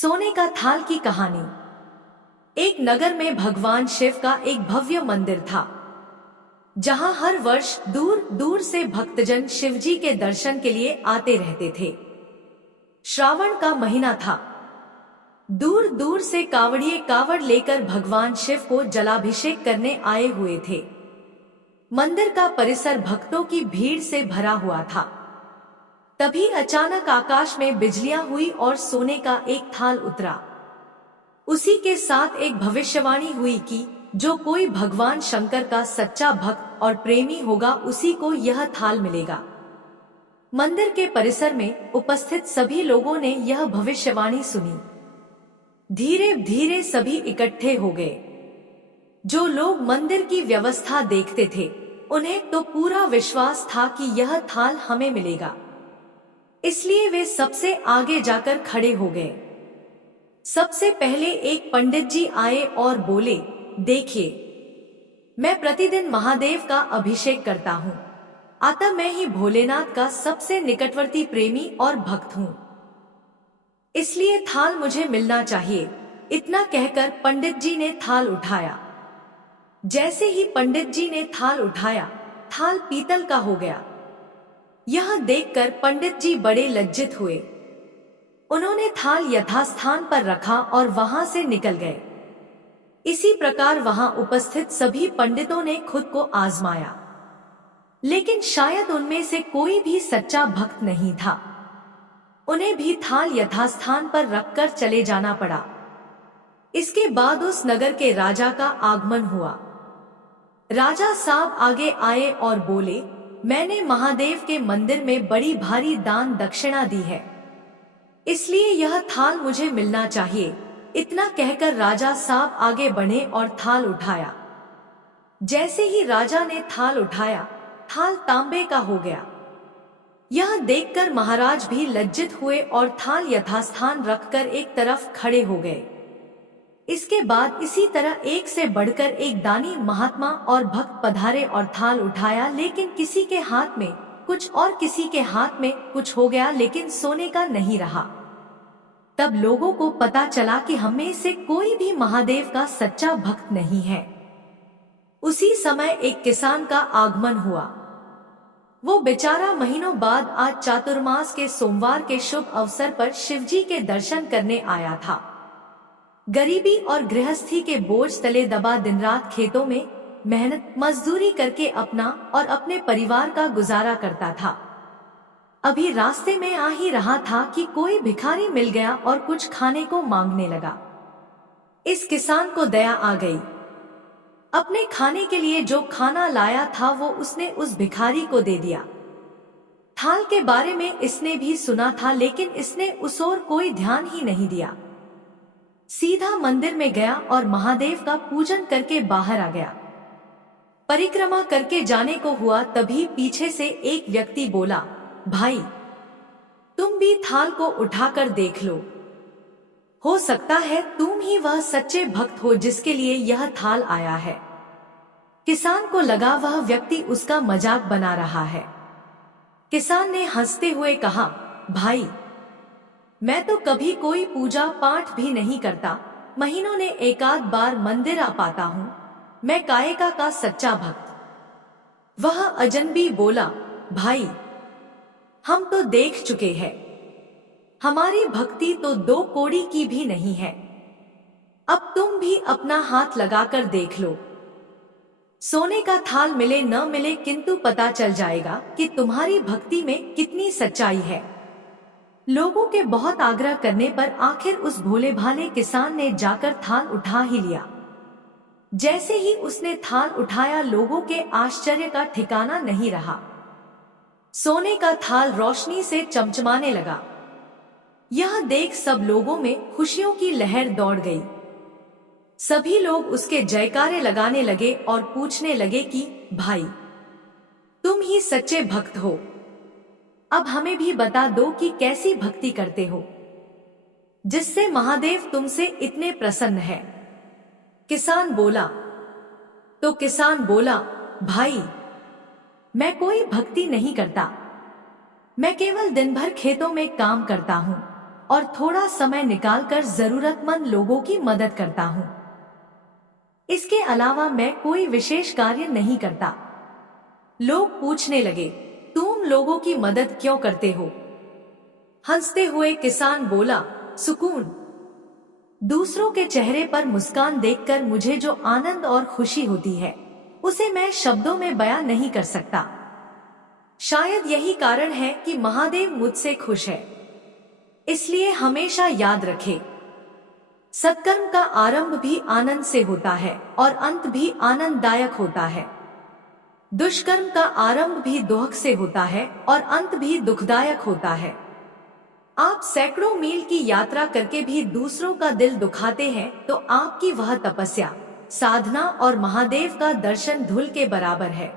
सोने का थाल की कहानी। एक नगर में भगवान शिव का एक भव्य मंदिर था, जहां हर वर्ष दूर दूर से भक्तजन शिवजी के दर्शन के लिए आते रहते थे। श्रावण का महीना था। दूर दूर से कावड़िए कावड़ लेकर भगवान शिव को जलाभिषेक करने आए हुए थे। मंदिर का परिसर भक्तों की भीड़ से भरा हुआ था। तभी अचानक आकाश में बिजलियां हुई और सोने का एक थाल उतरा। उसी के साथ एक भविष्यवाणी हुई कि जो कोई भगवान शंकर का सच्चा भक्त और प्रेमी होगा, उसी को यह थाल मिलेगा। मंदिर के परिसर में उपस्थित सभी लोगों ने यह भविष्यवाणी सुनी। धीरे धीरे सभी इकट्ठे हो गए। जो लोग मंदिर की व्यवस्था देखते थे, उन्हें तो पूरा विश्वास था कि यह थाल हमें मिलेगा, इसलिए वे सबसे आगे जाकर खड़े हो गए। सबसे पहले एक पंडित जी आए और बोले, देखिए, मैं प्रतिदिन महादेव का अभिषेक करता हूँ, अतः मैं ही भोलेनाथ का सबसे निकटवर्ती प्रेमी और भक्त हूँ, इसलिए थाल मुझे मिलना चाहिए। इतना कहकर पंडित जी ने थाल उठाया। जैसे ही पंडित जी ने थाल उठाया, थाल पीतल का हो गया। यह देखकर पंडित जी बड़े लज्जित हुए। उन्होंने थाल यथास्थान पर रखा और वहां से निकल गए। इसी प्रकार वहां उपस्थित सभी पंडितों ने खुद को आजमाया, लेकिन शायद उनमें से कोई भी सच्चा भक्त नहीं था। उन्हें भी थाल यथास्थान पर रखकर चले जाना पड़ा। इसके बाद उस नगर के राजा का आगमन हुआ। राजा साहब आगे आए और बोले, मैंने महादेव के मंदिर में बड़ी भारी दान दक्षिणा दी है, इसलिए यह थाल मुझे मिलना चाहिए। इतना कहकर राजा साहब आगे बढ़े और थाल उठाया। जैसे ही राजा ने थाल उठाया, थाल तांबे का हो गया। यह देखकर महाराज भी लज्जित हुए और थाल यथास्थान रखकर एक तरफ खड़े हो गए। इसके बाद इसी तरह एक से बढ़कर एक दानी महात्मा और भक्त पधारे और थाल उठाया, लेकिन किसी के हाथ में कुछ और किसी के हाथ में कुछ हो गया, लेकिन सोने का नहीं रहा। तब लोगों को पता चला कि हमें से कोई भी महादेव का सच्चा भक्त नहीं है। उसी समय एक किसान का आगमन हुआ। वो बेचारा महीनों बाद आज चातुर्मास के सोमवार के शुभ अवसर पर शिवजी के दर्शन करने आया था। गरीबी और गृहस्थी के बोझ तले दबा दिन रात खेतों में मेहनत मजदूरी करके अपना और अपने परिवार का गुजारा करता था। अभी रास्ते में आ ही रहा था कि कोई भिखारी मिल गया और कुछ खाने को मांगने लगा। इस किसान को दया आ गई। अपने खाने के लिए जो खाना लाया था वो उसने उस भिखारी को दे दिया। थाल के बारे में इसने भी सुना था, लेकिन इसने उस ओर कोई ध्यान ही नहीं दिया। सीधा मंदिर में गया और महादेव का पूजन करके बाहर आ गया। परिक्रमा करके जाने को हुआ, तभी पीछे से एक व्यक्ति बोला, भाई, तुम भी थाल को उठाकर देख लो, हो सकता है तुम ही वह सच्चे भक्त हो जिसके लिए यह थाल आया है। किसान को लगा वह व्यक्ति उसका मजाक बना रहा है। किसान ने हंसते हुए कहा, भाई, मैं तो कभी कोई पूजा पाठ भी नहीं करता, महीनों ने एकाध बार मंदिर आ पाता हूँ, मैं कायका का सच्चा भक्त। वह अजनबी बोला, भाई, हम तो देख चुके हैं, हमारी भक्ति तो 2 कौड़ी की भी नहीं है, अब तुम भी अपना हाथ लगाकर देख लो। सोने का थाल मिले न मिले, किंतु पता चल जाएगा कि तुम्हारी भक्ति में कितनी सच्चाई है। लोगों के बहुत आग्रह करने पर आखिर उस भोले भाले किसान ने जाकर थाल उठा ही लिया। जैसे ही उसने थाल उठाया, लोगों के आश्चर्य का ठिकाना नहीं रहा। सोने का थाल रोशनी से चमचमाने लगा। यह देख सब लोगों में खुशियों की लहर दौड़ गई। सभी लोग उसके जयकारे लगाने लगे और पूछने लगे कि भाई, तुम ही सच्चे भक्त हो, अब हमें भी बता दो कि कैसी भक्ति करते हो जिससे महादेव तुमसे इतने प्रसन्न है। किसान बोला, भाई, मैं कोई भक्ति नहीं करता, मैं केवल दिन भर खेतों में काम करता हूँ, और थोड़ा समय निकालकर जरूरतमंद लोगों की मदद करता हूँ। इसके अलावा मैं कोई विशेष कार्य नहीं करता। लोग पूछने लगे, तुम लोगों की मदद क्यों करते हो? हंसते हुए किसान बोला, सुकून। दूसरों के चेहरे पर मुस्कान देखकर मुझे जो आनंद और खुशी होती है, उसे मैं शब्दों में बयां नहीं कर सकता। शायद यही कारण है कि महादेव मुझसे खुश है। इसलिए हमेशा याद रखें, सत्कर्म का आरंभ भी आनंद से होता है और अंत भी आनंददायक होता है। दुष्कर्म का आरंभ भी दुख से होता है और अंत भी दुखदायक होता है। आप सैकड़ों मील की यात्रा करके भी दूसरों का दिल दुखाते हैं तो आपकी वह तपस्या, साधना और महादेव का दर्शन धूल के बराबर है।